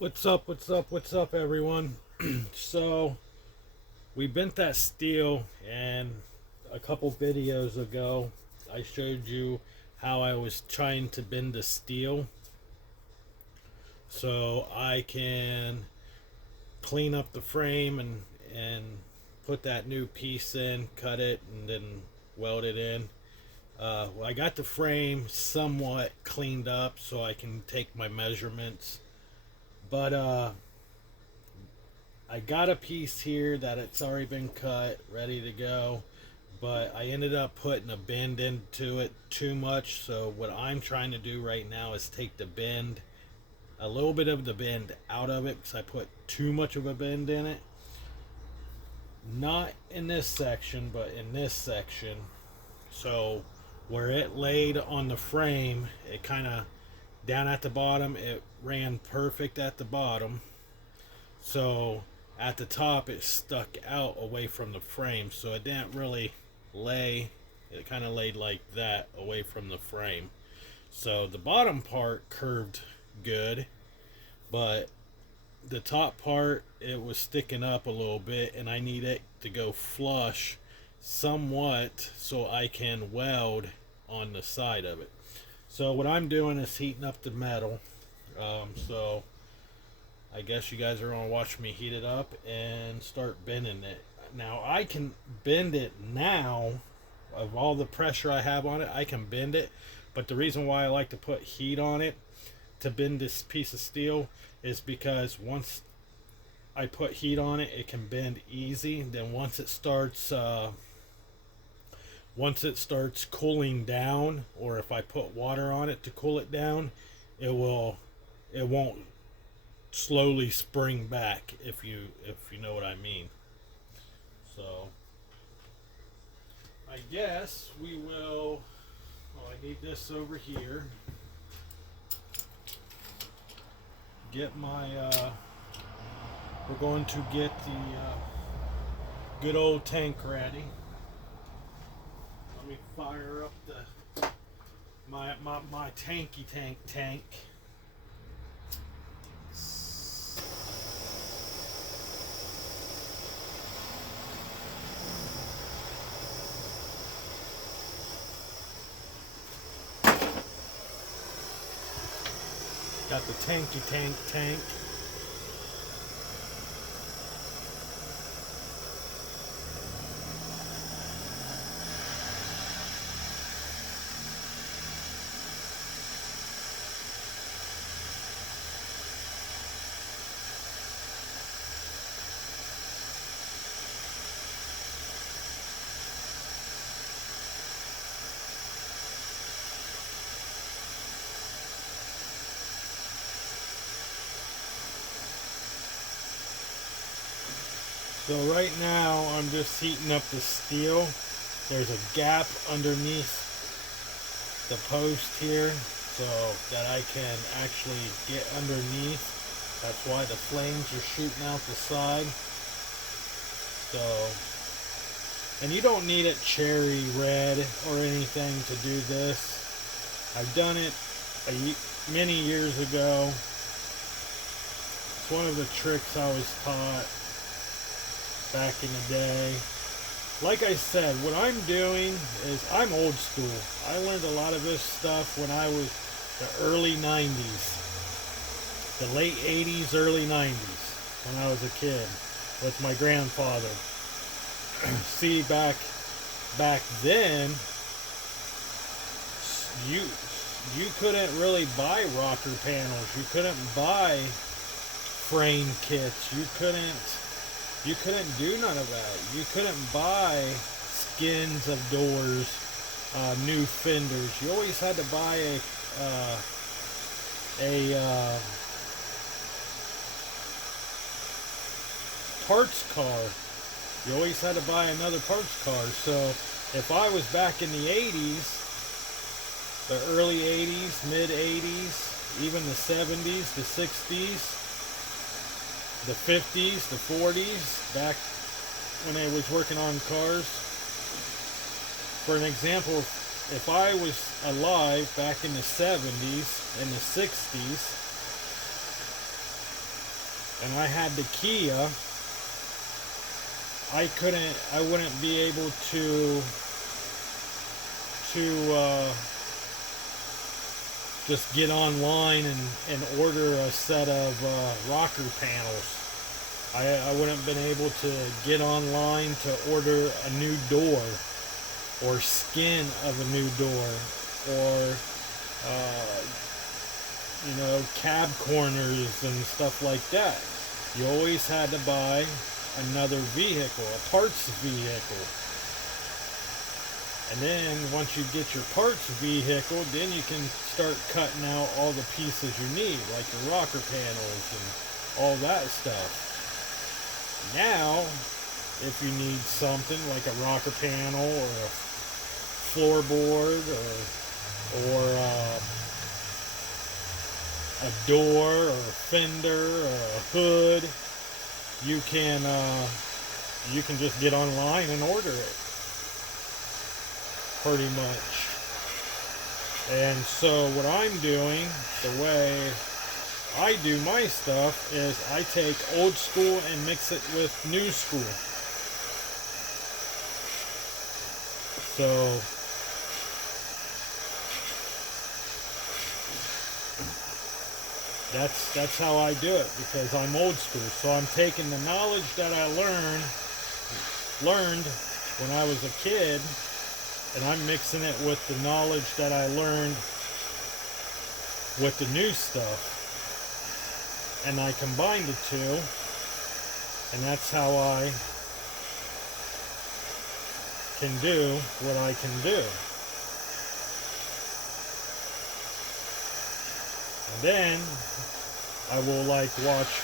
What's up, what's up, everyone? So, we bent that steel, and a couple videos ago, I showed you how I was trying to bend the steel so I can clean up the frame and put that new piece in, cut it, and then weld it in. Well, I got the frame somewhat cleaned up so I can take my measurements, but I got a piece here that it's already been cut, ready to go, but I ended up putting a bend into it too much. So what I'm trying to do right now is take the bend, a little bit of the bend out of it because I put too much of a bend in it. Not in this section, but in this section. So where it laid on the frame, it kind of down at the bottom, it ran perfect at the bottom. So at the top, it stuck out away from the frame, so it didn't really lay. It kind of laid like that away from the frame. So the bottom part curved good, but the top part, it was sticking up a little bit, and I need it to go flush somewhat so I can weld on the side of it. So what I'm doing is heating up the metal. So I guess you guys are going to watch me heat it up and start bending it. Now I can bend it now. Of all the pressure I have on it, I can bend it. But the reason why I like to put heat on it to bend this piece of steel is because once I put heat on it, it can bend easy. Then once it starts cooling down, or if I put water on it to cool it down, it won't slowly spring back, if you know what I mean. So I guess we will. Oh, I need this over here. Get my. We're going to get the good old tank ready. Let me fire up the my tanky tank. Got the tanky tank. So right now I'm just heating up the steel. There's a gap underneath the post here so that I can actually get underneath. That's why the flames are shooting out the side. So, and you don't need it cherry red or anything to do this. I've done it many years ago. It's one of the tricks I was taught back in the day. Like I said, what I'm doing is I'm old school. I learned a lot of this stuff when I was the early 90s. The late 80s, early 90s, when I was a kid with my grandfather. See, back then, you couldn't really buy rocker panels. You couldn't buy frame kits. You couldn't do none of that. You couldn't buy skins of doors, new fenders. You always had to buy a parts car. You always had to buy another parts car. So if I was back in the 80s, the early 80s, mid 80s, even the 70s, the 60s, the 50s, the 40s, back when I was working on cars. For an example, if I was alive back in the 70s and the 60s, and I had the Kia, I wouldn't be able to just get online and order a set of rocker panels. I wouldn't have been able to get online to order a new door or skin of a new door or cab corners and stuff like that. You always had to buy another vehicle, a parts vehicle. And then once you get your parts vehicle, then you can start cutting out all the pieces you need, like your rocker panels and all that stuff. Now, if you need something like a rocker panel or a floorboard or a door or a fender or a hood, you can just get online and order it, pretty much. And so what I'm doing, the way I do my stuff, is I take old school and mix it with new school. So that's how I do it, because I'm old school. So I'm taking the knowledge that I learned when I was a kid, and I'm mixing it with the knowledge that I learned with the new stuff. And I combined the two, and that's how I can do what I can do. And then I will watch,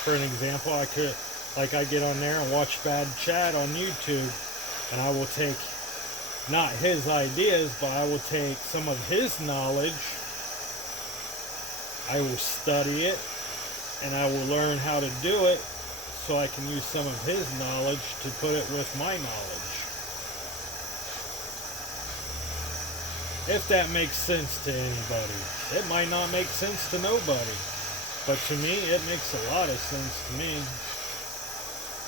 for an example, I get on there and watch Bad Chad on YouTube, and I will take not his ideas, but I will take some of his knowledge, I will study it, and I will learn how to do it so I can use some of his knowledge to put it with my knowledge. If that makes sense to anybody. It might not make sense to nobody, but to me it makes a lot of sense to me.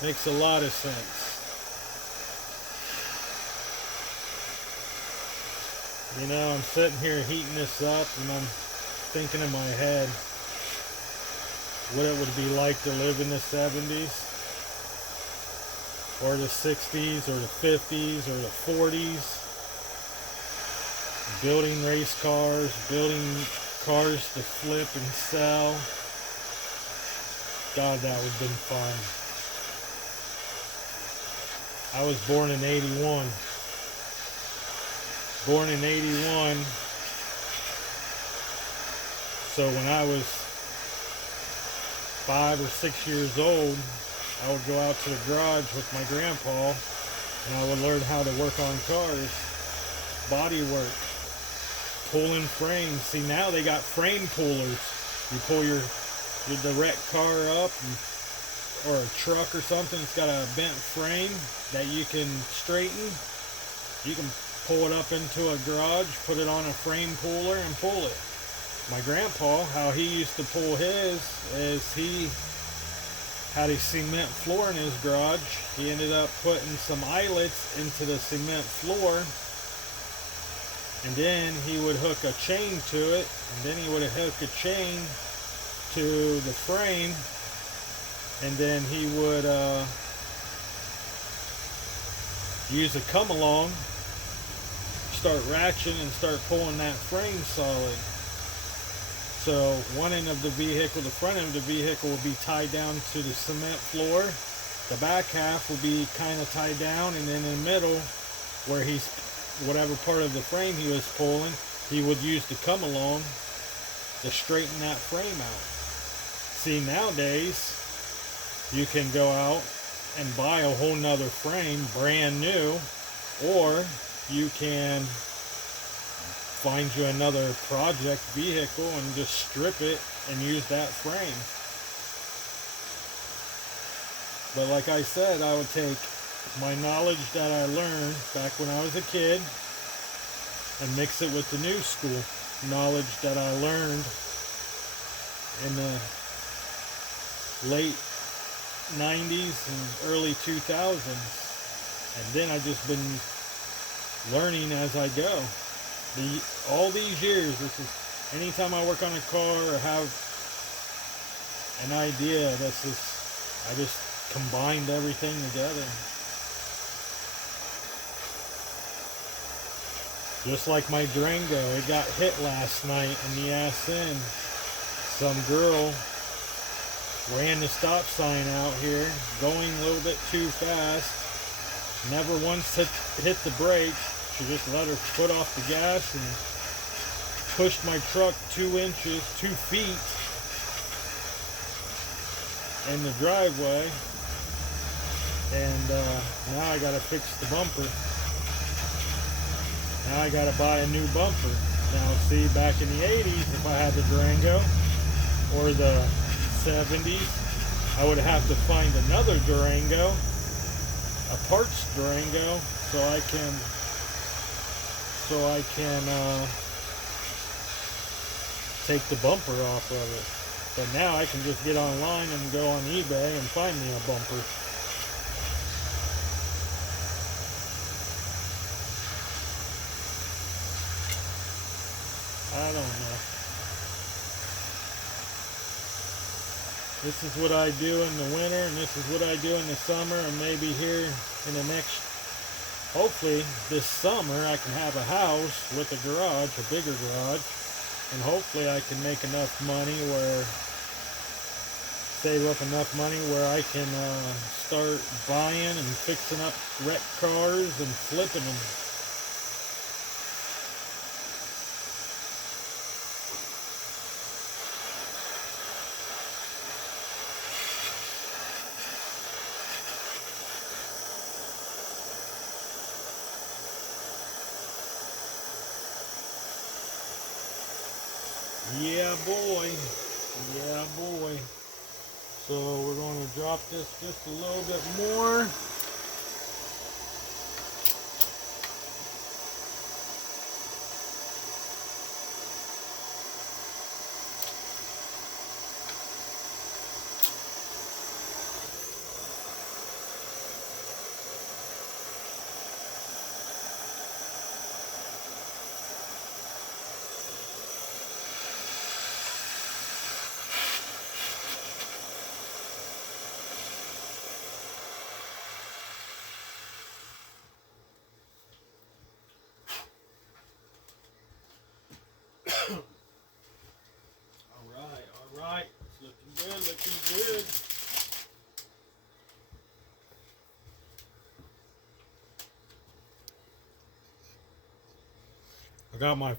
Makes a lot of sense. You know, I'm sitting here heating this up, and I'm thinking in my head what it would be like to live in the 70s or the 60s or the 50s or the 40s, building race cars, building cars to flip and sell. God, that would have been fun. I was born in 81. Born in 81. So when I was 5 or 6 years old, I would go out to the garage with my grandpa, and I would learn how to work on cars, body work, pulling frames. See, now they got frame pullers. You pull the wrecked car up, or a truck or something. It's got a bent frame that you can straighten. You can pull it up into a garage, put it on a frame puller, and pull it. My grandpa, how he used to pull his is he had a cement floor in his garage. He ended up putting some eyelets into the cement floor, and then he would hook a chain to it, and then he would hook a chain to the frame, and then he would use a come along, start ratcheting and start pulling that frame solid. So one end of the vehicle, the front end of the vehicle, will be tied down to the cement floor. The back half will be kind of tied down, and then in the middle, where whatever part of the frame he was pulling, he would use the come along to straighten that frame out. See, nowadays you can go out and buy a whole nother frame brand new, or you can find you another project vehicle and just strip it and use that frame. But like I said, I would take my knowledge that I learned back when I was a kid and mix it with the new school knowledge that I learned in the late 90s and early 2000s. And then I just been learning as I go. All these years, this is anytime I work on a car or have an idea, I just combined everything together. Just like my Durango, it got hit last night in the ass end. Some girl ran the stop sign out here, going a little bit too fast. Never once hit the brake. She just let her foot off the gas and pushed my truck 2 feet in the driveway. And now I gotta fix the bumper. Now I gotta buy a new bumper. Now see, back in the 80s, if I had the Durango or the 70s, I would have to find another Durango, a parts Durango, so I can take the bumper off of it. But now I can just get online and go on eBay and find me a bumper. I don't know. This is what I do in the winter, and this is what I do in the summer, and maybe here in the next, hopefully this summer, I can have a house with a garage, a bigger garage, and hopefully I can make enough money save up enough money where I can start buying and fixing up wrecked cars and flipping them. Yeah, boy. Yeah, boy. So we're going to drop this just a little bit more. All right. It's looking good, looking good. I got my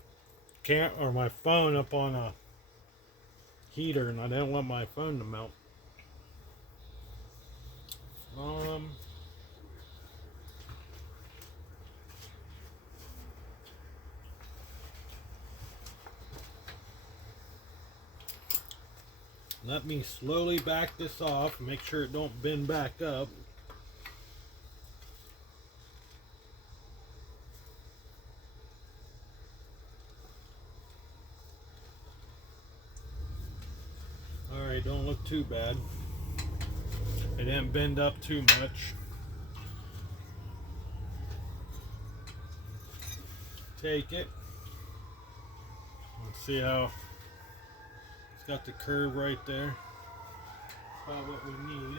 my phone up on a heater, and I didn't want my phone to melt. Let me slowly back this off, make sure it don't bend back up. Alright, don't look too bad. It didn't bend up too much. Take it. Let's see how it's got the curve right there. About what we need.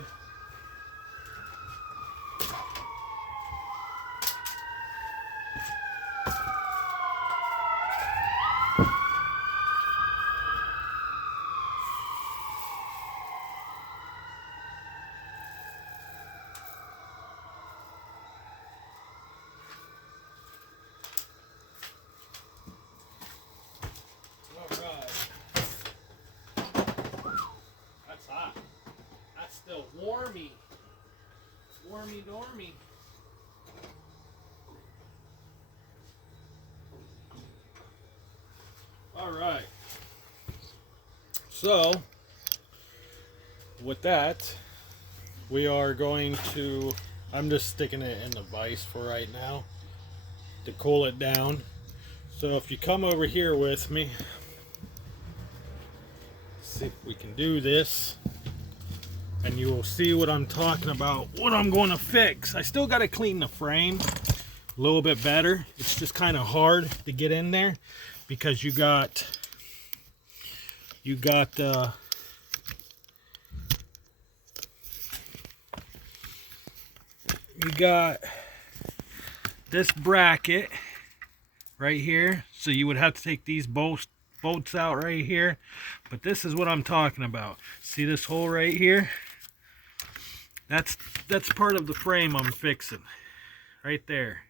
Still warmy dormy. All right. So with that, we are going to, I'm just sticking it in the vise for right now to cool it down. So if you come over here with me, see if we can do this. and you will see what I'm talking about, what I'm going to fix. I still got to clean the frame a little bit better. It's just kind of hard to get in there because you got this bracket right here, so you would have to take these bolts out right here. But this is what I'm talking about. See this hole right here? That's part of the frame I'm fixing right there.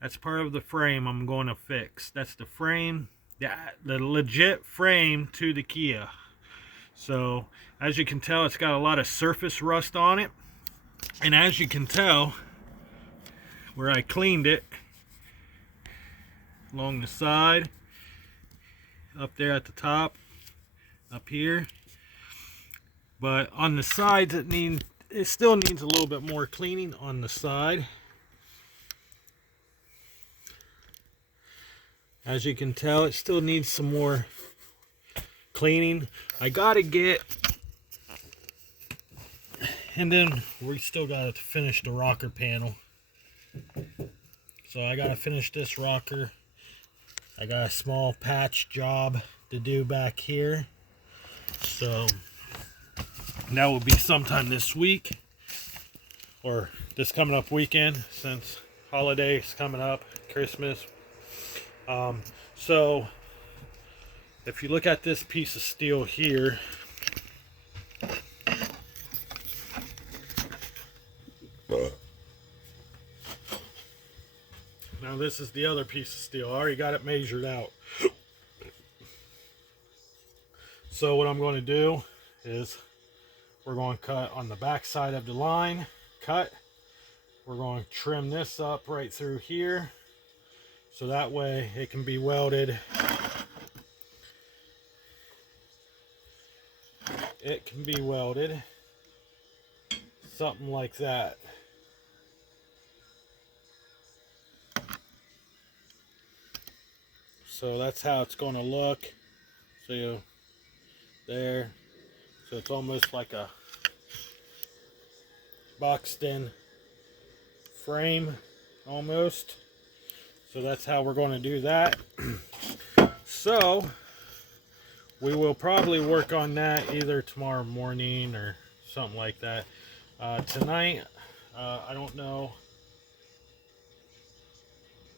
That's part of the frame I'm going to fix. That's the frame, the legit frame to the Kia. So as you can tell, it's got a lot of surface rust on it, and as you can tell where I cleaned it, along the side, up there at the top, up here. But on the sides, it still needs a little bit more cleaning on the side. As you can tell, it still needs some more cleaning. I gotta get, and then we still gotta finish the rocker panel. So I gotta finish this rocker. I got a small patch job to do back here. So that will be sometime this week, or this coming up weekend, since holidays coming up, Christmas. So if you look at this piece of steel here, now this is the other piece of steel. I already got it measured out. So what I'm going to do is we're going to cut on the back side of the line, we're going to trim this up right through here, so that way it can be welded. It can be welded, something like that. So that's how it's going to look. So there, so it's almost like a boxed in frame almost. So that's how we're going to do that. So we will probably work on that either tomorrow morning or something like that. Tonight, I don't know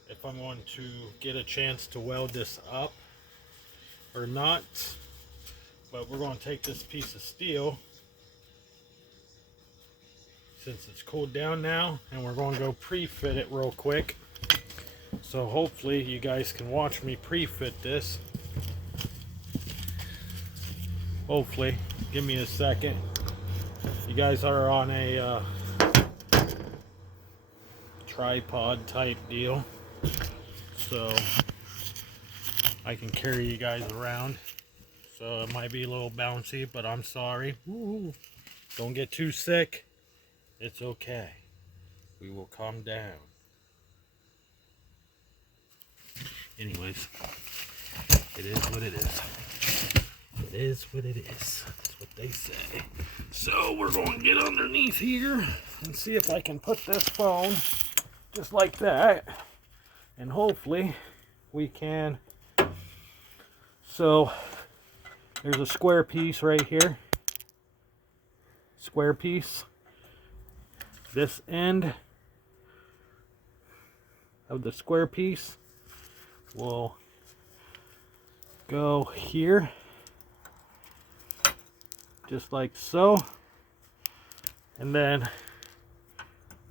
if I'm going to get a chance to weld this up or not, but we're going to take this piece of steel, since it's cooled down now, and we're going to go pre-fit it real quick. So hopefully you guys can watch me pre-fit this. Hopefully. Give me a second. You guys are on a tripod type deal, so I can carry you guys around. So it might be a little bouncy, but I'm sorry. Ooh, don't get too sick. It's okay. We will calm down. Anyways, it is what it is. It is what it is. That's what they say. So we're going to get underneath here and see if I can put this phone just like that. And hopefully we can. So there's a square piece right here. Square piece. This end of the square piece will go here, just like so. And then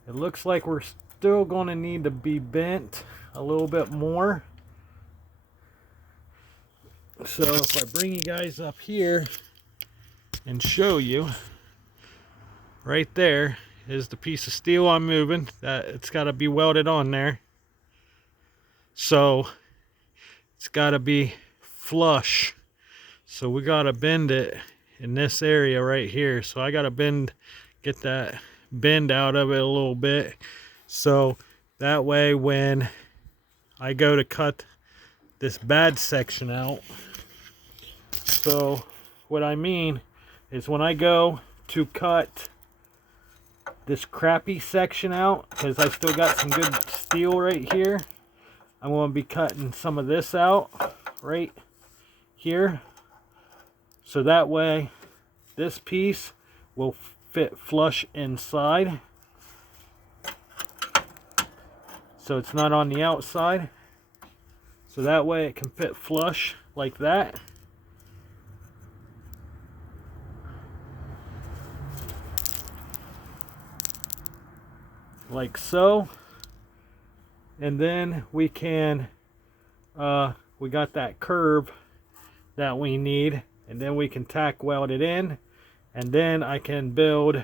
it looks like we're still going to need to be bent a little bit more. So if I bring you guys up here and show you, right there is the piece of steel I'm moving. That it's got to be welded on there. So it's got to be flush. So we got to bend it in this area right here. So I got to get that bend out of it a little bit. So that way when I go to cut this bad section out. So what I mean, is when I go to cut this crappy section out, because I still got some good steel right here, I'm going to be cutting some of this out right here, so that way this piece will fit flush inside, so it's not on the outside, so that way it can fit flush like that. Like so. And then we can we got that curve that we need, and then we can tack weld it in, and then I can build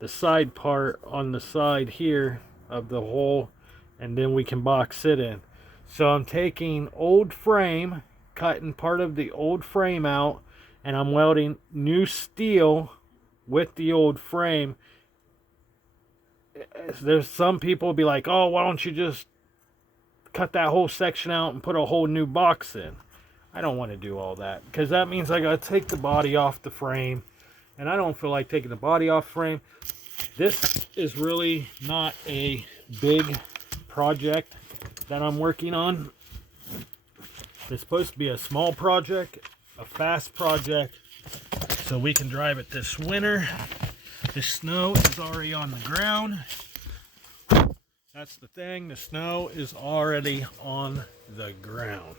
the side part on the side here of the hole, and then we can box it in. So I'm taking old frame, cutting part of the old frame out, and I'm welding new steel with the old frame. There's some people be like, oh, why don't you just cut that whole section out and put a whole new box in? I don't want to do all that, because that means I got to take the body off the frame, and I don't feel like taking the body off frame. This is really not a big project that I'm working on. It's supposed to be a small project, a fast project, so we can drive it this winter. The snow is already on the ground. That's the thing, the snow is already on the ground.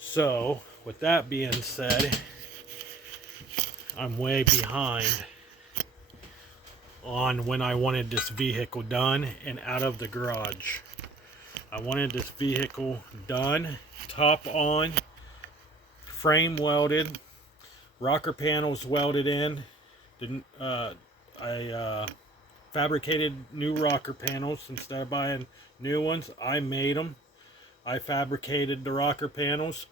So, with that being said, I'm way behind on when I wanted this vehicle done and out of the garage. I wanted this vehicle done, top on, frame welded, rocker panels welded in. I fabricated new rocker panels instead of buying new ones. I made them. I fabricated the rocker panels.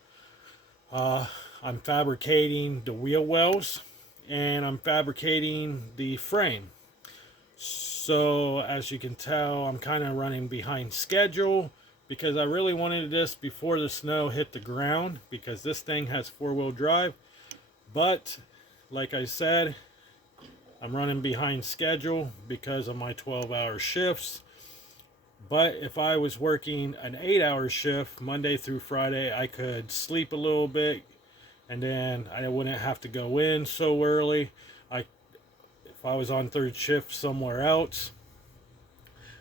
I'm fabricating the wheel wells, and I'm fabricating the frame. So as you can tell, I'm kind of running behind schedule, because I really wanted this before the snow hit the ground, because this thing has four-wheel drive. But like I said, I'm running behind schedule because of my 12-hour shifts. But if I was working an 8-hour shift Monday through Friday, I could sleep a little bit, and then I wouldn't have to go in so early. If I was on third shift somewhere else,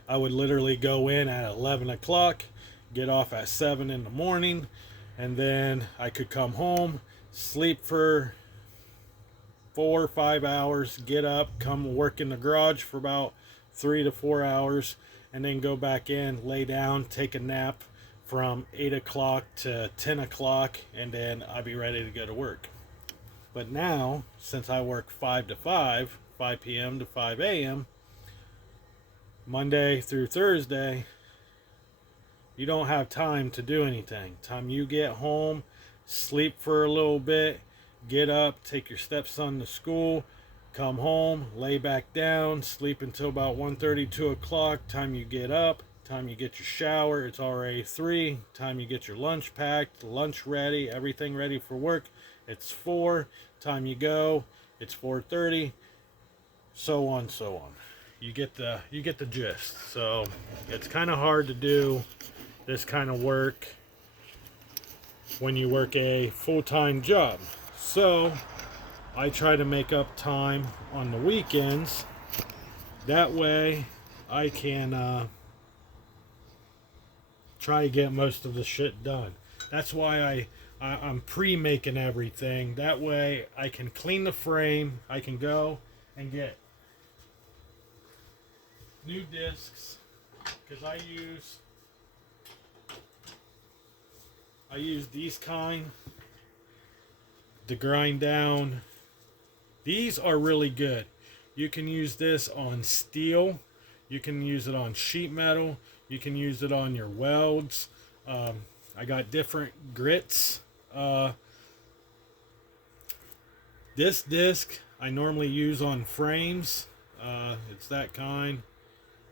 I would literally go in at 11 o'clock, get off at 7 in the morning, and then I could come home, sleep for 4 or 5 hours, get up, come work in the garage for about 3 to 4 hours, and then go back in, lay down, take a nap from 8 o'clock to 10 o'clock, and then I'd be ready to go to work. But now, since I work 5 to 5, 5 p.m. to 5 a.m., Monday through Thursday, you don't have time to do anything. Time you get home, sleep for a little bit, get up, take your stepson to school, come home, lay back down, sleep until about 1:30, 2 o'clock. Time you get up, time you get your shower, it's already 3. Time you get your lunch packed, lunch ready, everything ready for work, it's 4. Time you go, it's 4:30, so on, so on. You get the gist. So it's kind of hard to do this kind of work when you work a full-time job. So I try to make up time on the weekends. That way I can try to get most of the shit done. That's why I'm pre-making everything. That way I can clean the frame. I can go and get new discs, because I use these kind to grind down. These are really good. You can use this on steel, you can use it on sheet metal, you can use it on your welds. I got different grits. This disc I normally use on frames. It's that kind.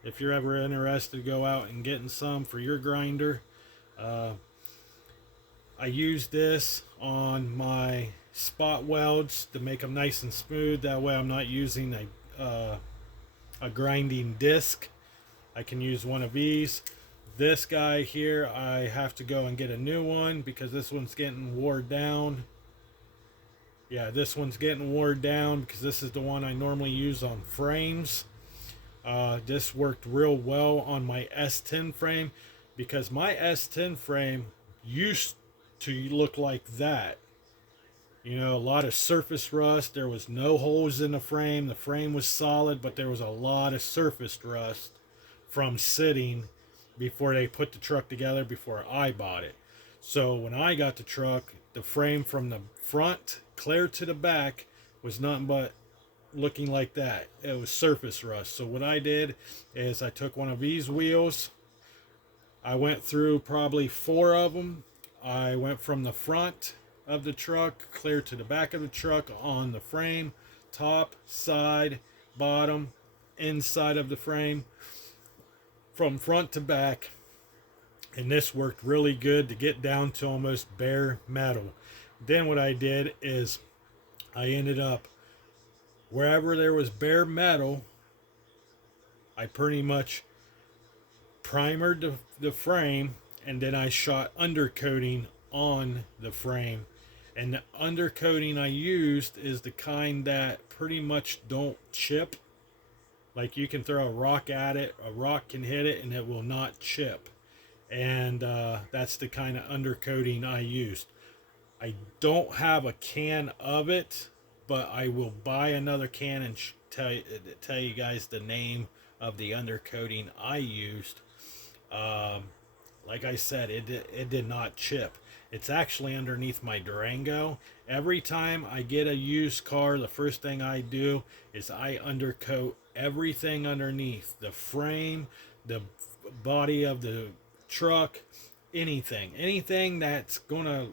If you're ever interested, go out and getting some for your grinder. I I use this on my spot welds to make them nice and smooth. That way I'm not using a grinding disc. I can use one of these. This guy here, I have to go and get a new one because this one's getting worn down. Yeah, this one's getting worn down because this is the one I normally use on frames. This worked real well on my S10 frame because my S10 frame used to look like that. You know, a lot of surface rust. There was no holes in the frame. The frame was solid, but there was a lot of surface rust from sitting before they put the truck together, before I bought it. So when I got the truck, the frame from the front clear to the back was nothing but looking like that. It was surface rust. So what I did is I took one of these wheels. I went through probably 4 of them. I went from the front of the truck clear to the back of the truck on the frame, top, side, bottom, inside of the frame, from front to back. And this worked really good to get down to almost bare metal. Then what I did is I ended up, wherever there was bare metal, I pretty much primered the frame, and then I shot undercoating on the frame. And the undercoating I used is the kind that pretty much don't chip. Like, you can throw a rock at it, a rock can hit it, and it will not chip. And that's the kind of undercoating I used. I don't have a can of it, but I will buy another can and tell you guys the name of the undercoating I used. Like I said, it did not chip. It's actually underneath my Durango. Every time I get a used car, the first thing I do is I undercoat everything underneath. The frame, the body of the truck, anything. Anything that's going to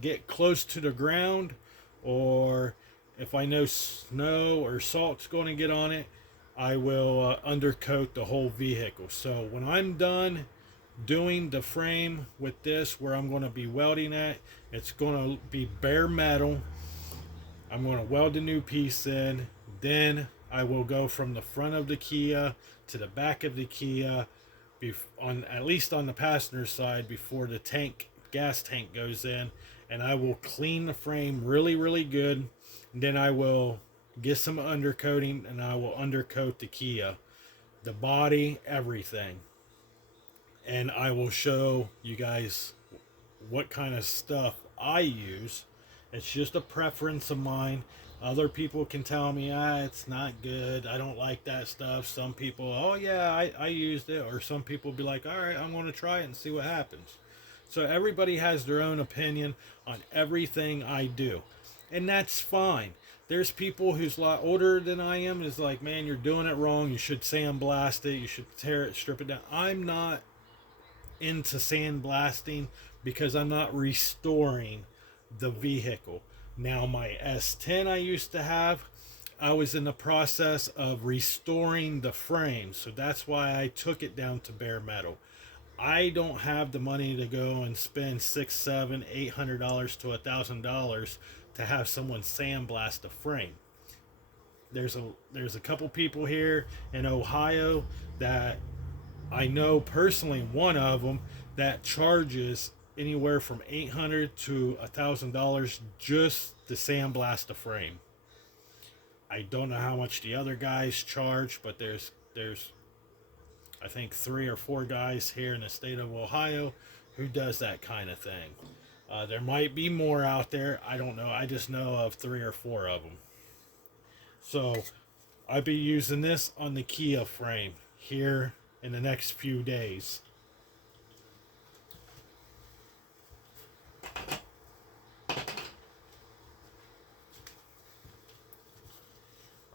get close to the ground, or if I know snow or salt's going to get on it, I will undercoat the whole vehicle. So when I'm done doing the frame with this, where I'm going to be welding at, it's going to be bare metal. I'm going to weld the new piece in. Then I will go from the front of the Kia to the back of the Kia, at least on the passenger side, before the gas tank goes in, and I will clean the frame really, really good. And then I will get some undercoating, and I will undercoat the Kia, the body, everything. And I will show you guys what kind of stuff I use. It's just a preference of mine. Other people can tell me, it's not good, I don't like that stuff. Some people, oh yeah, I used it. Or some people be like, all right, I'm going to try it and see what happens. So everybody has their own opinion on everything I do, and that's fine. There's people who's a lot older than I am, is like, man, you're doing it wrong, you should sandblast it, you should tear it, strip it down. I'm not into sandblasting because I'm not restoring the vehicle. Now my S10 I used to have, I was in the process of restoring the frame, so that's why I took it down to bare metal. I don't have the money to go and spend $600, $700, $800 to $1,000 to have someone sandblast a frame. There's a couple people here in Ohio that I know personally, one of them that charges anywhere from $800 to $1,000 just to sandblast a frame. I don't know how much the other guys charge, but there's I think 3 or 4 guys here in the state of Ohio who does that kind of thing. There might be more out there. I don't know. I just know of 3 or 4 of them. So I'll be using this on the Kia frame here in the next few days.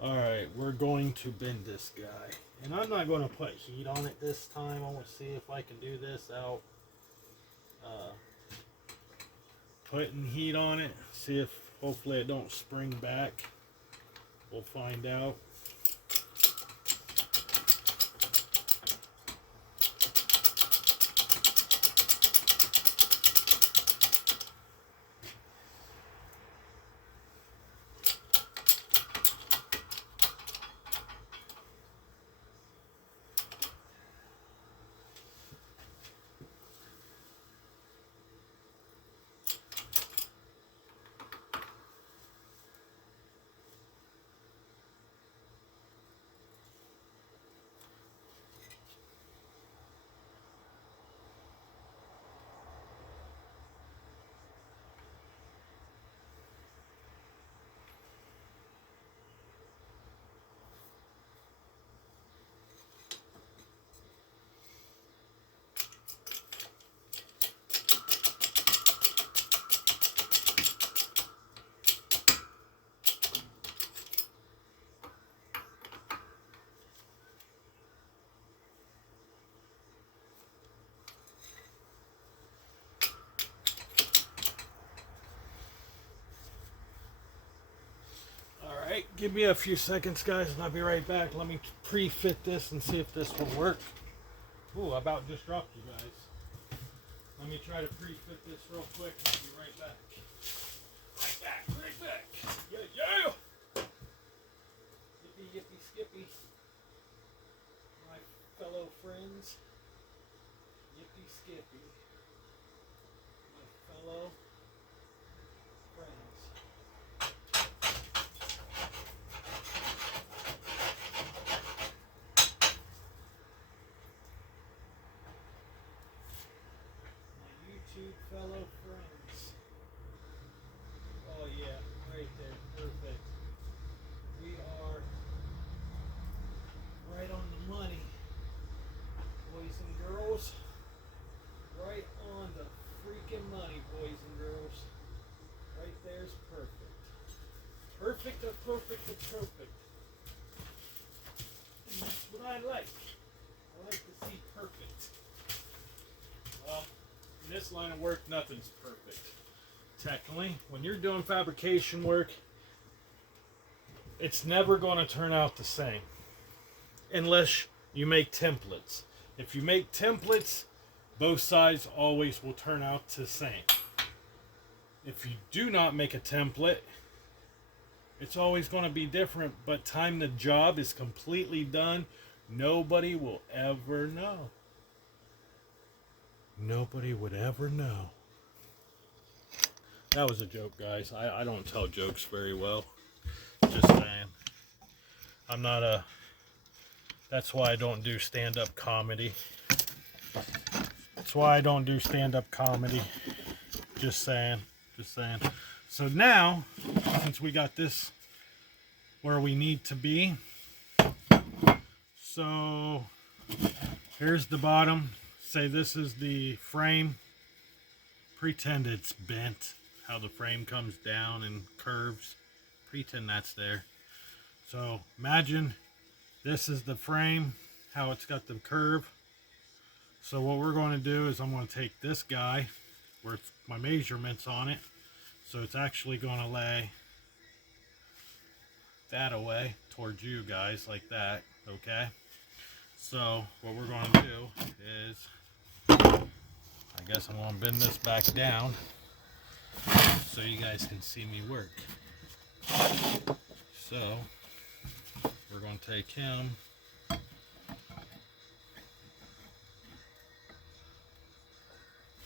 Alright, we're going to bend this guy. And I'm not going to put heat on it this time. I want to see if I can do this out. Putting heat on it. See if hopefully it don't spring back. We'll find out. Alright, give me a few seconds, guys, and I'll be right back. Let me pre-fit this and see if this will work. Ooh, I about just dropped you guys. Let me try to pre-fit this real quick and I'll be right back. Right back. Yeah. Yippee, skippy. My fellow friends. Yippee, skippy. My fellow friends. YouTube fellow friends. Oh yeah, right there, perfect. We are right on the money, boys and girls. Right on the freaking money, boys and girls. Right there's perfect. Perfect. And that's what I like. I like to see perfect. Well, in this line of work, nothing's perfect. Technically, when you're doing fabrication work, it's never going to turn out the same unless you make templates. If you make templates, both sides always will turn out the same. If you do not make a template, it's always going to be different, but time the job is completely done, nobody will ever know. Nobody would ever know. That was a joke, guys. I don't tell jokes very well. Just saying. I'm not a... That's why I don't do stand-up comedy. That's why I don't do stand-up comedy. Just saying. So now, since we got this where we need to be, so here's the bottom. Say this is the frame. Pretend it's bent. How the frame comes down and curves. Pretend that's there. So imagine this is the frame, how it's got the curve. So what we're going to do is I'm going to take this guy, where my measurements on it. So it's actually going to lay that away towards you guys like that. Okay. So what we're going to do is, I guess I'm going to bend this back down so you guys can see me work. So we're going to take him,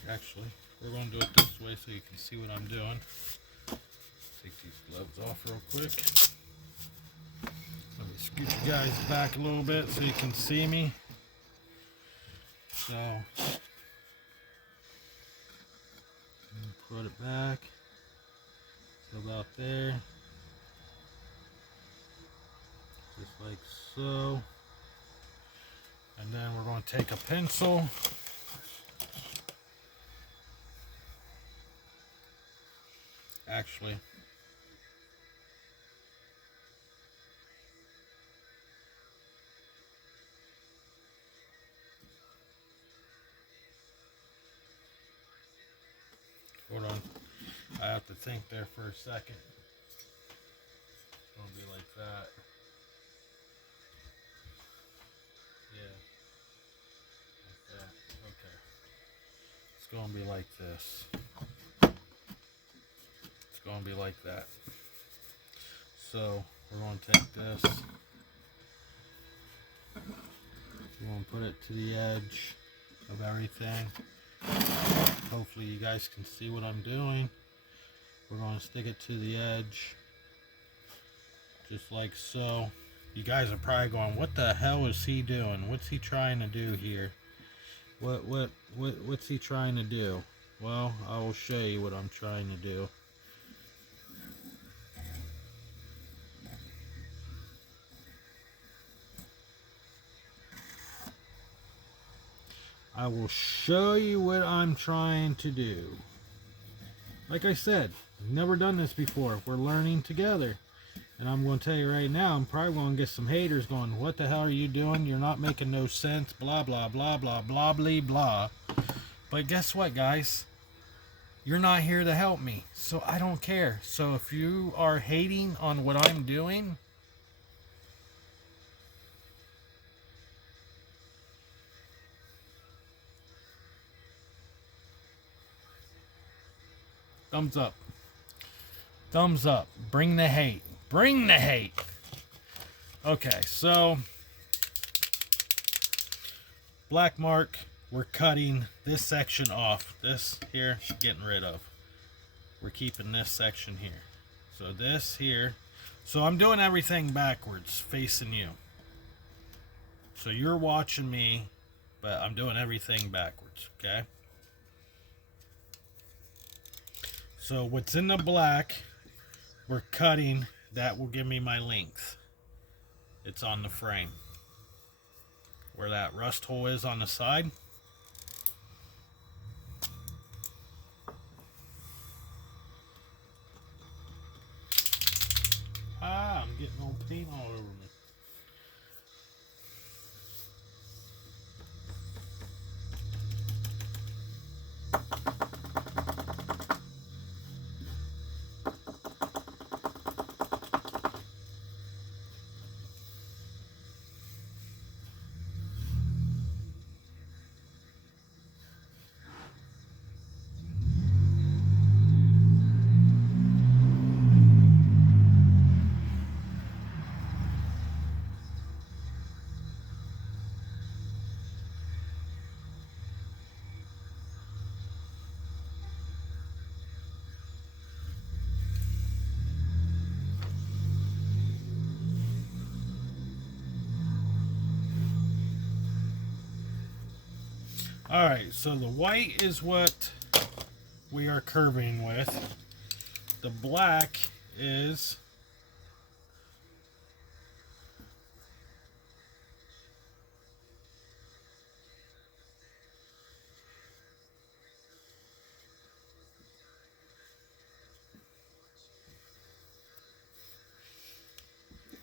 actually we're going to do it this way so you can see what I'm doing. Take these gloves off real quick. Let me scoot you guys back a little bit so you can see me. So put it back to about there, just like so. And then we're going to take a pencil, actually hold on, I have to think there for a second. It's going to be like that. Yeah. Like that. Okay. It's going to be like this. It's going to be like that. So we're going to take this. We're going to put it to the edge of everything. Hopefully you guys can see what I'm doing. We're going to stick it to the edge, just like so. You guys are probably going, what the hell is he doing? What's he trying to do here? What's he trying to do? Well, I will show you what I'm trying to do. I will show you what I'm trying to do. Like I said, I've never done this before. We're learning together. And I'm going to tell you right now, I'm probably going to get some haters going, what the hell are you doing? You're not making no sense, blah, blah, blah, blah, blah, blah, blah. But guess what, guys? You're not here to help me, so I don't care. So if you are hating on what I'm doing, thumbs up. Thumbs up. Bring the hate. Bring the hate. Okay, so black mark, we're cutting this section off. This here, getting rid of. We're keeping this section here. So this here. So I'm doing everything backwards, facing you. So you're watching me, but I'm doing everything backwards, okay? So what's in the black, we're cutting. That will give me my length. It's on the frame. Where that rust hole is on the side. Ah, I'm getting old paint all over me. Alright, so the white is what we are curving with. The black is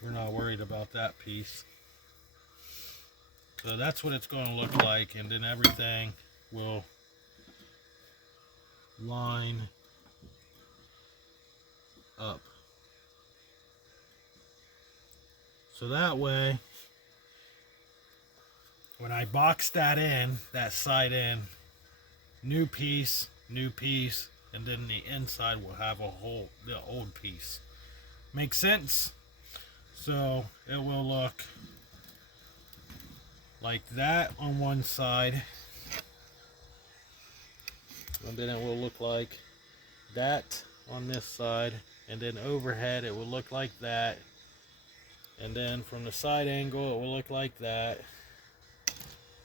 we're not worried about that piece. So that's what it's going to look like, and then everything will line up. So that way, when I box that in, that side in, new piece, and then the inside will have a whole, the old piece. Make sense? So it will look like that on one side, and then it will look like that on this side, and then overhead it will look like that, and then from the side angle it will look like that.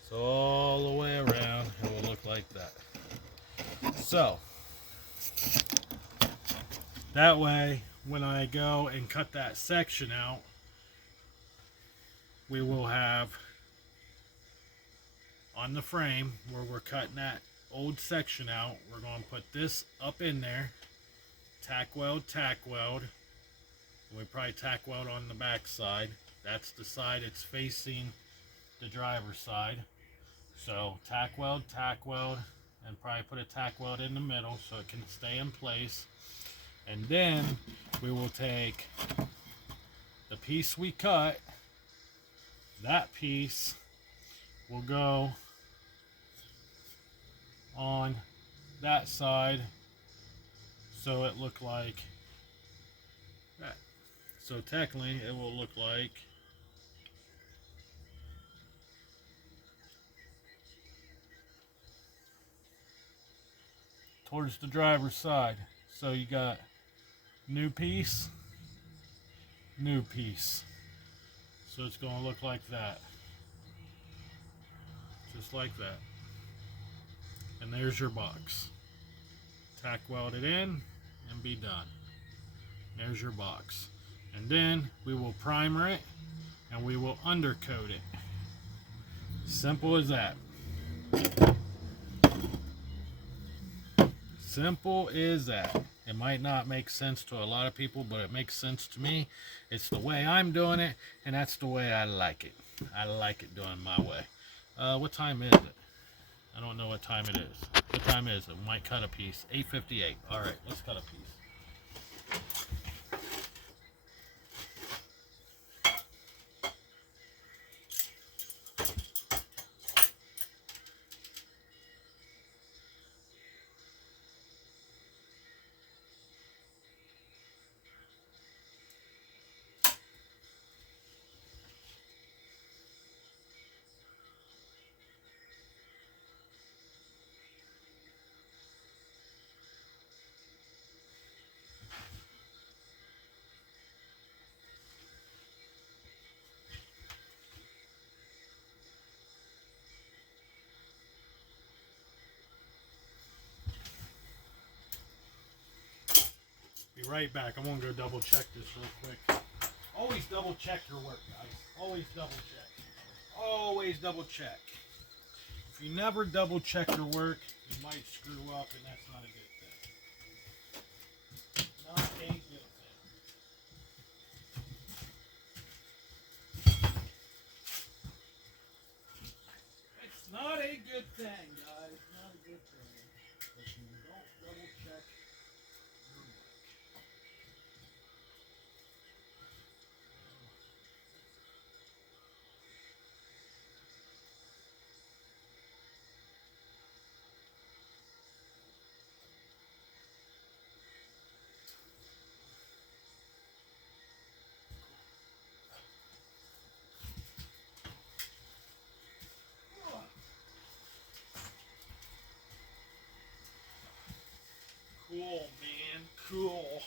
So all the way around it will look like that. So that way when I go and cut that section out, we will have on the frame where we're cutting that old section out, we're going to put this up in there, tack weld, and we probably tack weld on the back side. That's the side it's facing the driver's side. So tack weld, and probably put a tack weld in the middle so it can stay in place. And then we will take the piece we cut, that piece will go on that side so it look like that. So technically it will look like towards the driver's side. So you got new piece. So it's going to look like that. Just like that. And there's your box. Tack weld it in and be done. There's your box. And then we will primer it and we will undercoat it. Simple as that. Simple as that. It might not make sense to a lot of people, but it makes sense to me. It's the way I'm doing it, and that's the way I like it. I like it doing my way. What time is it? I don't know what time it is. What time is it? Might cut a piece. 8:58. All right, let's cut a piece. Be right back. I'm gonna go double check this real quick. Always double check your work, guys. Always double check. Always double check. If you never double check your work, you might screw up, and that's not a good thing. Not a good thing. It's not a good thing, guys. Not a good thing. If you don't double check your work. Cool, man. Cool.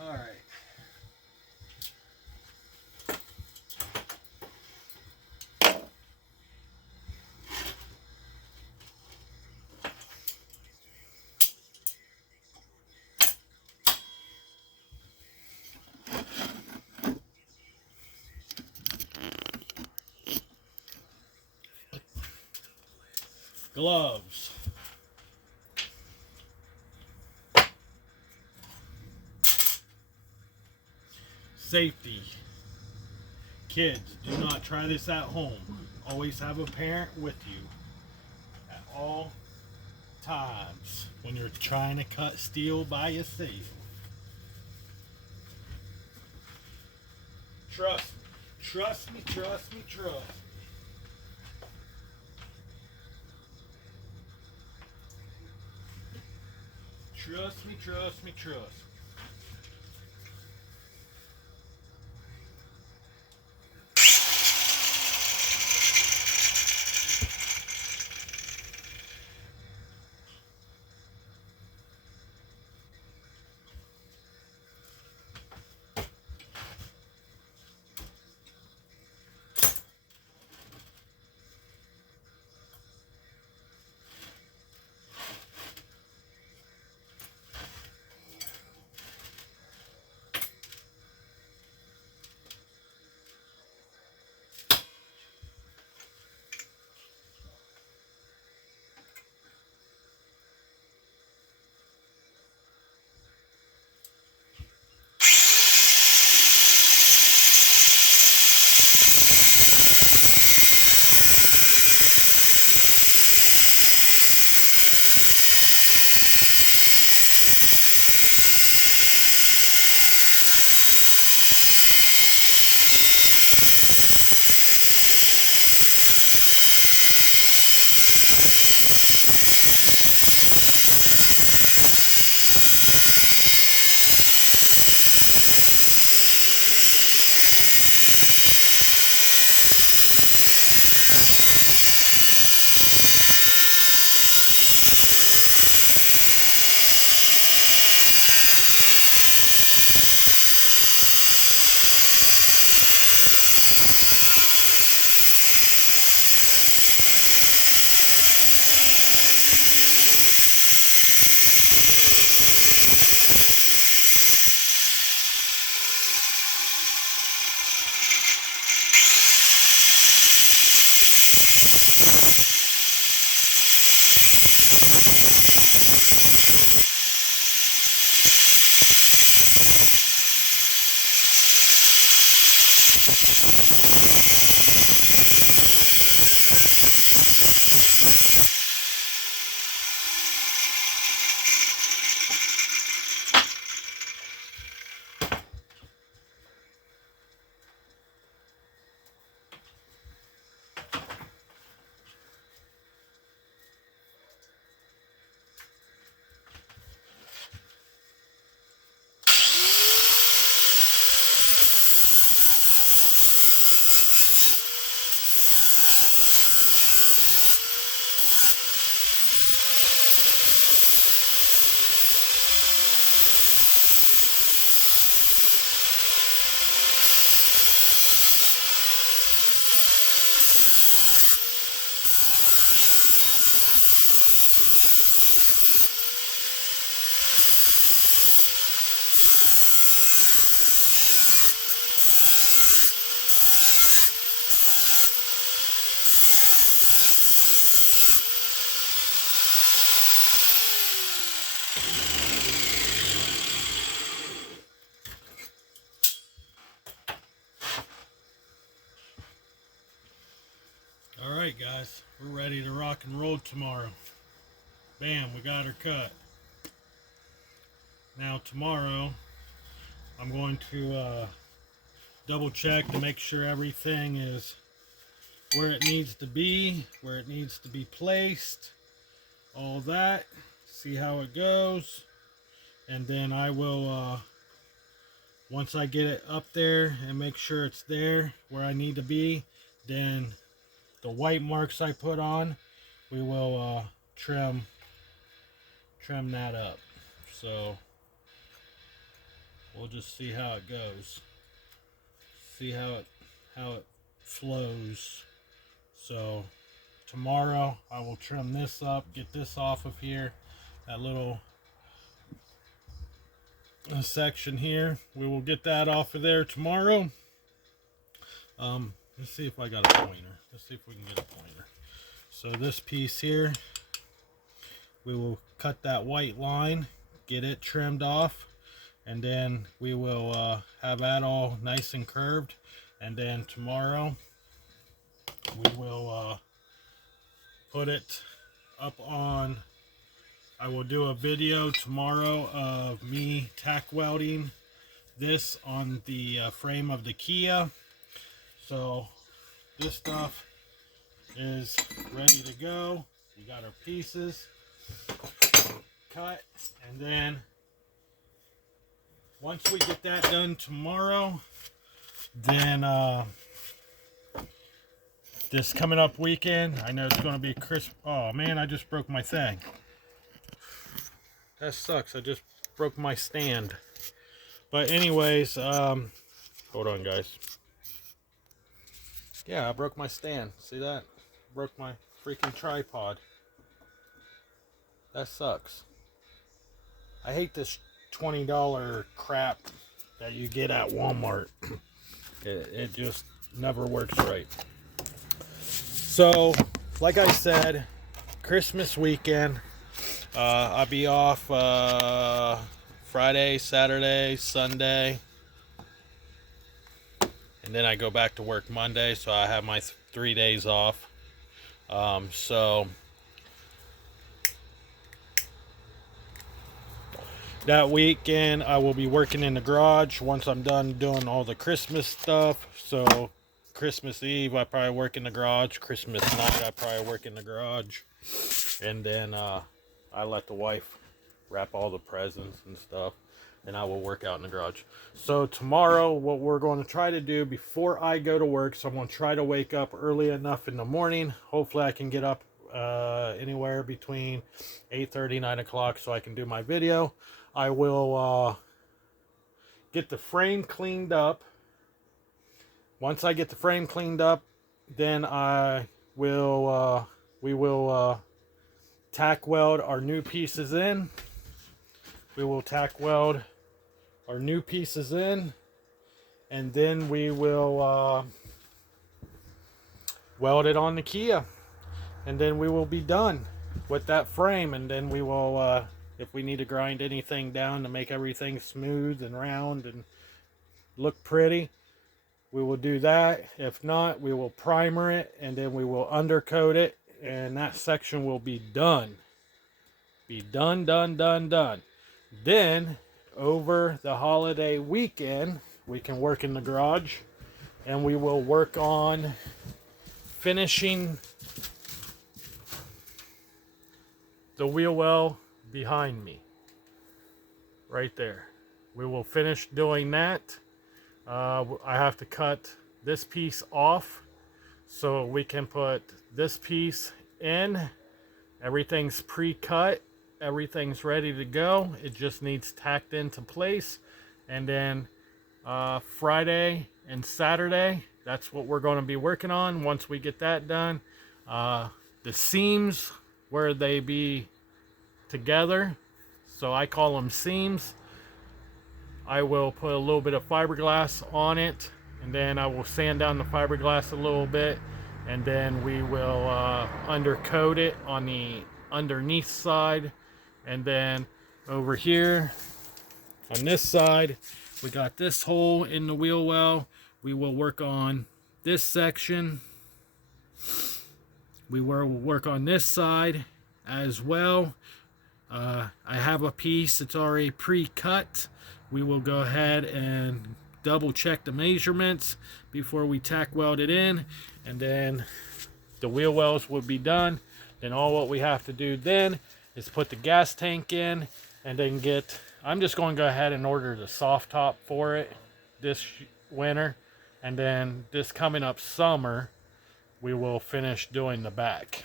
All right. Gloves. Safety. Kids, do not try this at home. Always have a parent with you at all times when you're trying to cut steel by yourself. Trust me, trust me, trust me, trust me. Trust me, trust me, trust me. Alright guys, we're ready to rock and roll tomorrow. Bam, we got her cut. Now tomorrow, I'm going to double check to make sure everything is where it needs to be, where it needs to be placed, all that, see how it goes, and then I will, once I get it up there and make sure it's there where I need to be, then the white marks I put on, we will trim that up. So we'll just see how it goes, see how it flows. So tomorrow I will trim this up, get this off of here, that little section here, we will get that off of there tomorrow. Let's see if I got a pointer. Let's see if we can get a pointer. So this piece here, we will cut that white line, get it trimmed off, and then we will have that all nice and curved. And then tomorrow we will put it up on, I will do a video tomorrow of me tack welding this on the frame of the Kia. So this stuff is ready to go. We got our pieces cut, and then once we get that done tomorrow, then this coming up weekend, I know it's going to be crisp. Oh man, I just broke my thing. That sucks. I just broke my stand. But anyways, hold on guys. Yeah, I broke my stand. See that? Broke my freaking tripod. That sucks. I hate this $20 crap that you get at Walmart. It just never works right. So, like I said, Christmas weekend, I'll be off Friday, Saturday, Sunday. And then I go back to work Monday, so I have my 3 days off. So that weekend I will be working in the garage once I'm done doing all the Christmas stuff. So Christmas Eve I probably work in the garage. Christmas night I probably work in the garage. And then I let the wife wrap all the presents and stuff. And I will work out in the garage. So tomorrow, what we're going to try to do before I go to work, so I'm going to try to wake up early enough in the morning. Hopefully I can get up anywhere between 8:30, 9 o'clock so I can do my video. I will get the frame cleaned up. Once I get the frame cleaned up, then I will we will tack weld our new pieces in. We will tack weld our new pieces in, and then we will weld it on the Kia, and then we will be done with that frame. And then we will, if we need to grind anything down to make everything smooth and round and look pretty, we will do that. If not, we will primer it, and then we will undercoat it, and that section will be done. Be done, done, done, done. Then, over the holiday weekend, we can work in the garage, and we will work on finishing the wheel well behind me. Right there. We will finish doing that. I have to cut this piece off so we can put this piece in. Everything's pre-cut. Everything's ready to go. It just needs tacked into place. And then Friday and Saturday, that's what we're going to be working on. Once we get that done, the seams where they be together, so I call them seams, I will put a little bit of fiberglass on it, and then I will sand down the fiberglass a little bit, and then we will undercoat it on the underneath side. And then over here on this side, we got this hole in the wheel well. We will work on this section We will work on this side as well. I have a piece that's already pre-cut. We will go ahead and double check the measurements before we tack weld it in, and then the wheel wells will be done. Then all what we have to do then is put the gas tank in, and then I'm just going to go ahead and order the soft top for it this winter, and then this coming up summer we will finish doing the back,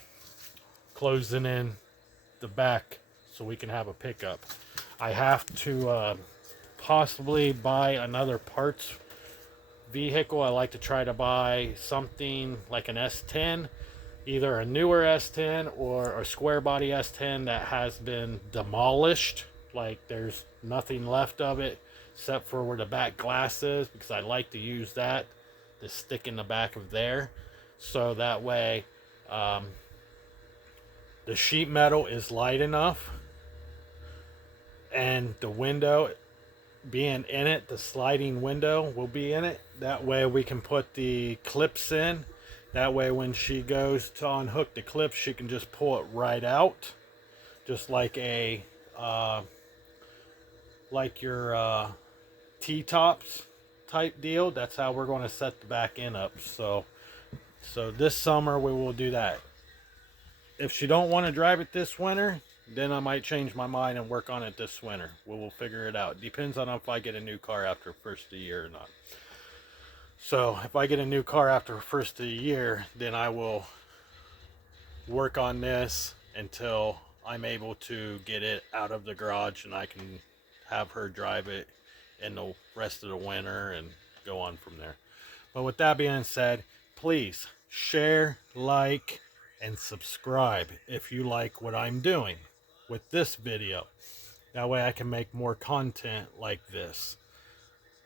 closing in the back so we can have a pickup. I have to possibly buy another parts vehicle. I like to try to buy something like an S10, either a newer S10 or a square body S10 that has been demolished, like there's nothing left of it except for where the back glass is, because I like to use that to stick in the back of there, so that way the sheet metal is light enough, and the window being in it, the sliding window will be in it. That way we can put the clips in. That way when she goes to unhook the clips, she can just pull it right out, just like a like your T-tops type deal. That's how we're going to set the back end up. So this summer we will do that. If she don't want to drive it this winter, then I might change my mind and work on it this winter. We will figure it out. Depends on if I get a new car after first of the year or not. So if I get a new car after first of the year, then I will work on this until I'm able to get it out of the garage and I can have her drive it in the rest of the winter and go on from there. But with that being said, please share, like, and subscribe if you like what I'm doing with this video. That way I can make more content like this.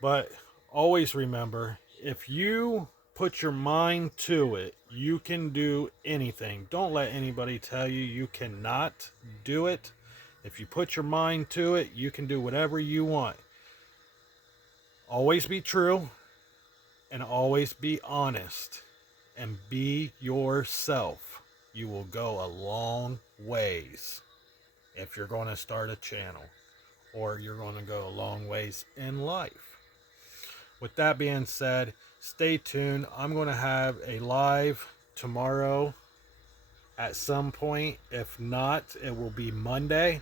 But always remember, if you put your mind to it, you can do anything. Don't let anybody tell you you cannot do it. If you put your mind to it, you can do whatever you want. Always be true and always be honest and be yourself. You will go a long ways if you're going to start a channel, or you're going to go a long ways in life. With that being said, stay tuned. I'm going to have a live tomorrow at some point. If not, it will be Monday.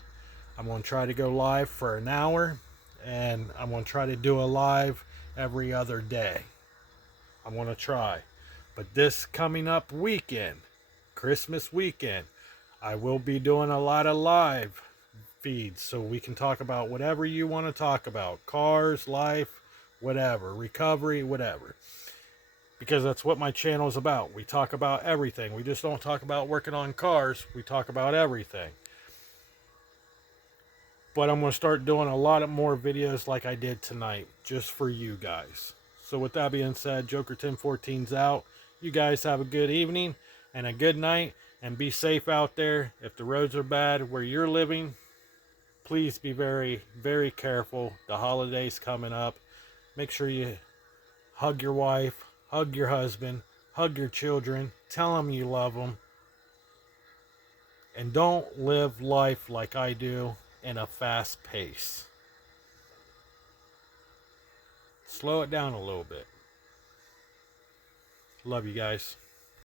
I'm going to try to go live for an hour, and I'm going to try to do a live every other day. I'm going to try. But this coming up weekend, Christmas weekend, I will be doing a lot of live feeds, so we can talk about whatever you want to talk about. Cars, life, whatever, recovery, whatever. Because that's what my channel is about. We talk about everything. We just don't talk about working on cars. We talk about everything. But I'm going to start doing a lot of more videos like I did tonight, just for you guys. So with that being said, Joker 1014's out. You guys have a good evening and a good night, and be safe out there. If the roads are bad where you're living, please be very, very careful. The holidays coming up. Make sure you hug your wife, hug your husband, hug your children, tell them you love them. And don't live life like I do in a fast pace. Slow it down a little bit. Love you guys.